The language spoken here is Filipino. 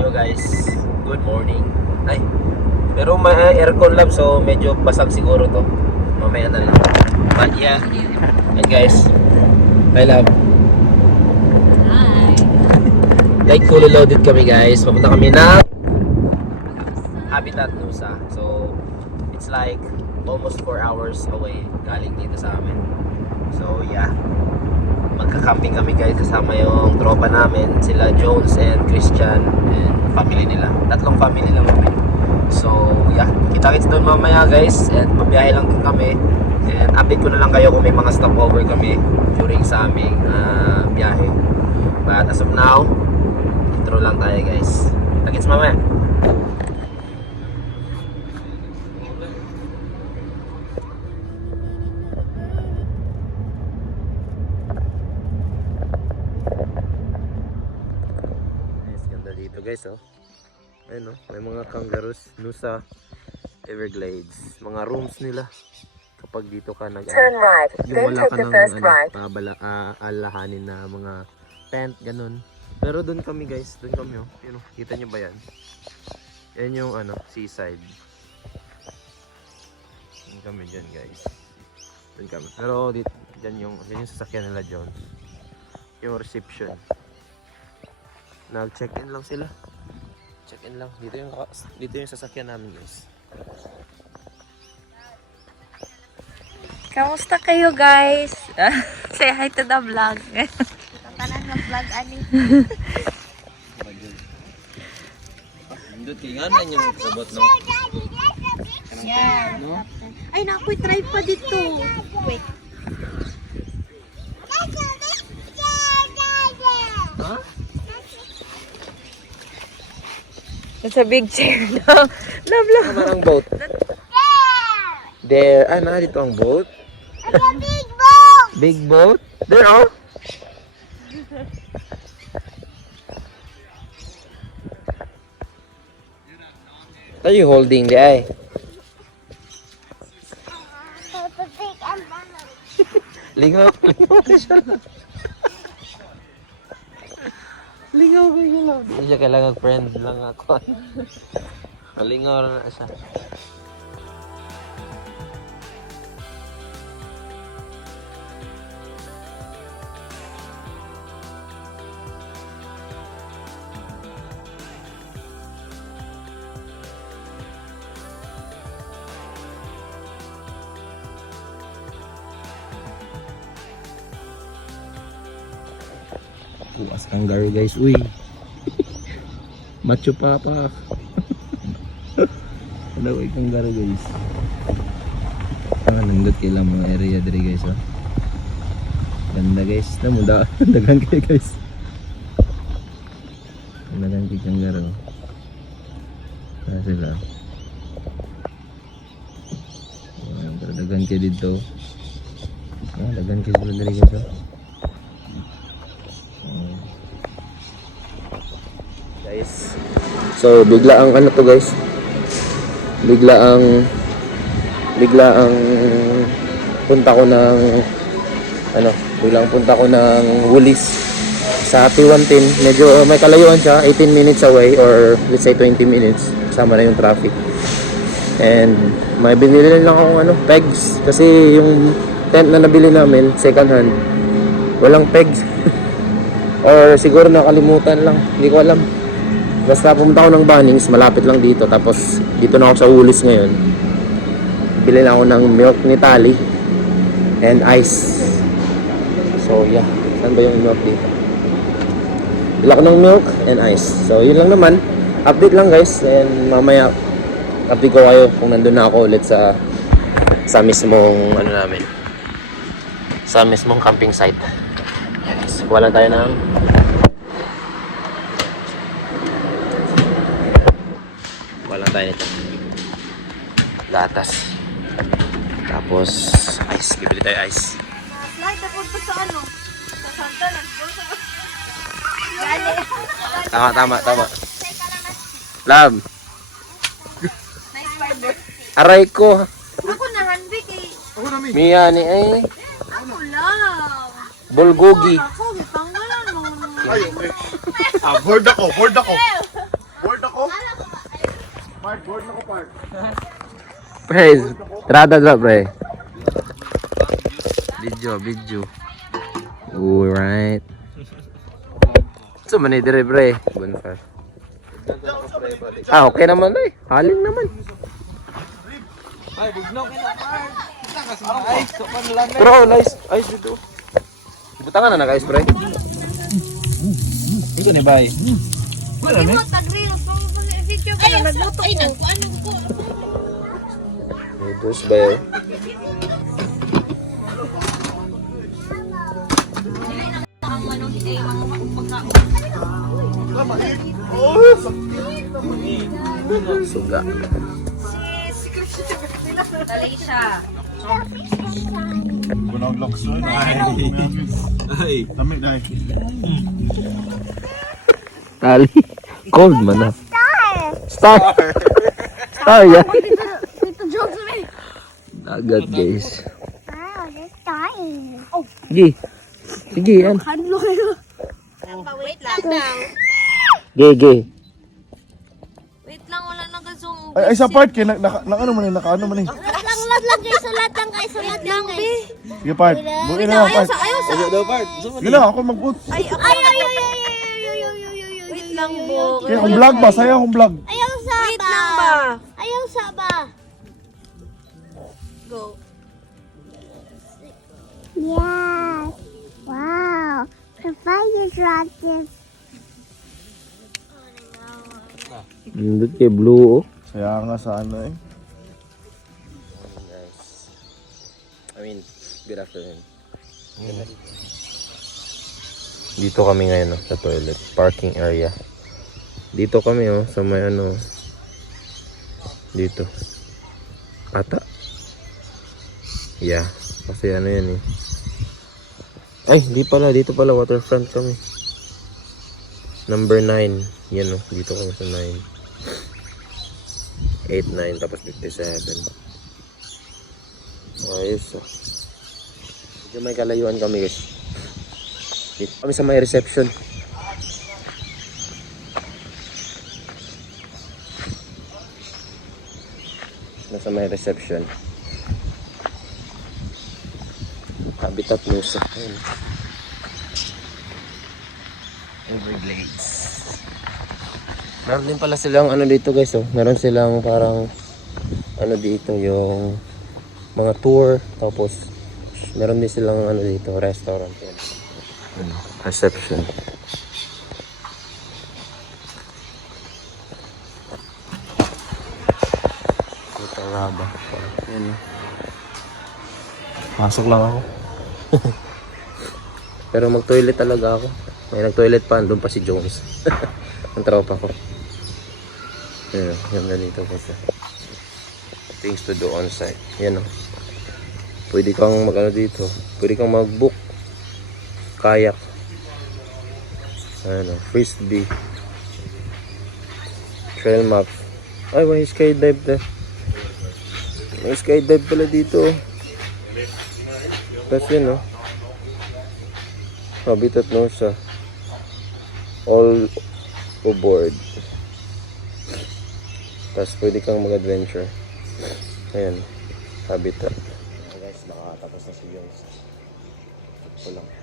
Yo guys, good morning. Ay, pero may aircon lang so medyo basag siguro to. Mamaya na lang. But yeah, and guys, I love. Hi. Like fully loaded kami guys. Papunta kami na Habitat Nusa. So, it's like almost 4 hours away galing dito sa amin. So, yeah. Magka-camping kami guys kasama yung tropa namin, sila Jones and Christian and family nila. Tatlong family lang kami. So, yeah. Kita-kits doon mamaya guys and pabiyahe lang din kami. And update ko na lang kayo kung may mga stopover kami during sa aming biyahe. But as of now, intro lang tayo guys. Kita-kits mamaya. Guys, oh. Ayun, oh. May mga kangaroos, Nusa, Everglades. Mga rooms nila. Kapag dito ka Turn right, yung then wala take ka the ng first right. alahanin na mga tent, ganun. Pero doon kami guys, doon kami, oh. Yun, oh. Kita nyo ba yan? Yan yung seaside. Doon kami dyan guys. Doon kami. Pero dito, dyan yung sasakyan nila John. Yung reception. Nag-check-in lang sila. Check-in lang. Dito yung sasakyan namin, guys. Kamusta kayo guys? Say hi to the vlog. Tanan ng vlog ani. Hindi tinganan yung sabot, no? Yeah. No? Ay naku, try pa dito. Wait. Ha? It's a big chair now. Love. Tama ang boat. There. Dito ang boat. Big boat. Big boat? There, oh. What are you holding the eye? Lingaw ka siya lang. Lingaw ka siya lang. Hindi siya kailangan friend lang ako. Lingaw na siya. Bukas kangaroo guys, uy. Macho papa. Ano ay kangaroo guys. Nandot kailang mga area diri guys, oh. Ganda guys, namuda. Dagan kay guys. Dagan kay kangaroo. Sila. Pero dagan kay dito. Dagan kay dito diri guys, oh. Guys. So bigla ang to guys. Bigla ang punta ko ng Woolies sa P110. Medyo may kalayuan siya, 18 minutes away or let's say 20 minutes. Sama na yung traffic. And may binili lang akong pegs kasi yung tent na nabili namin second hand walang pegs. Or siguro nakalimutan lang, hindi ko alam. Basta pumunta ako ng Bunnings, malapit lang dito. Tapos dito na ako sa Woolies ngayon. Bili na ako ng milk ni Tali and ice. So yeah, saan ba yung milk dito? Bili ako ng milk and ice. So yun lang naman, update lang guys. And mamaya update ko kayo kung nandun na ako ulit sa mismong sa mismong camping site. Yes, wala tayo ng nito. Gatas. Tapos ice. Bibili tayo ice. Slide ako pa sa sa Santa nagbosa. Tama. Love. Nice fiber. Aray ko. Ako na Ranvic eh. Mia ni ay. Ako lang. Bulgogi. Ako, gipanggalan mo. Board ako. Pre, trada dra pre. Video. Alright. So, mani dire pre. Bonfire. Ah, okay naman eh. Haling naman. Pero nice. Ice dito. Butangan na naka-ice pre. Ito ni bay. Wala mo, tag-reels. Video ka na, nagluto ko. Dos ba yun? Suga. Dali siya. Gunong lokso ay. Lamig dai. Tali. Cold man na. Star. Star yan. Dito jokes mo eh. Dagat guys. Wow, that's dying. Sige. Sige yan. Handlo kayo. Wait lang daw. Ge. Wait lang, wala na gasong. Ay sa part kay ano man naka ano man eh. Sulat lang guys. Sige part. Buin na lang part. Sige lang ako mag-put. Ay. Wait lang bo. Kaya akong vlog ba? Saya akong vlog. Ayaw sa Wait lang ba? Ayaw sa ba. Go. Yes. Wow. Papaya dragon. Nandun kay blue oh. Saya nga sa ano eh. Good afternoon. Dito kami ngayon sa toilet. Parking area. Dito kami sa may dito. Ata? Yeah. Kasi yan eh. Ay, di pala. Dito pala. Waterfront kami. Number 9. Yan dito kami sa 9. 8, 9, tapos 57. Ayos Medyo may kalayuan kami guys. Dito kami sa may reception. Nasa may reception. Habitat Musa. Everglades. Meron din pala silang dito guys Meron silang parang dito yung mga tour, tapos meron din silang dito, restaurant yan. Reception. Kutaraba. Yan. Pasok lang ako. Pero mag-toilet talaga ako. May nag-toilet pa, doon pa si Jones. Ang tropa ko. Yan, yung ganito po siya. Things to do on site. Yan Pwede kang dito. Pwede kang mag-book. Kayak. Frisbee. Trail maps. Ay, may skydive na. May skydive pala dito. Tapos yun Habitat siya. All aboard. Tapos pwede kang mag-adventure. Ayan. Habitat. Guys, nakatapos na si Jones. Ito lang.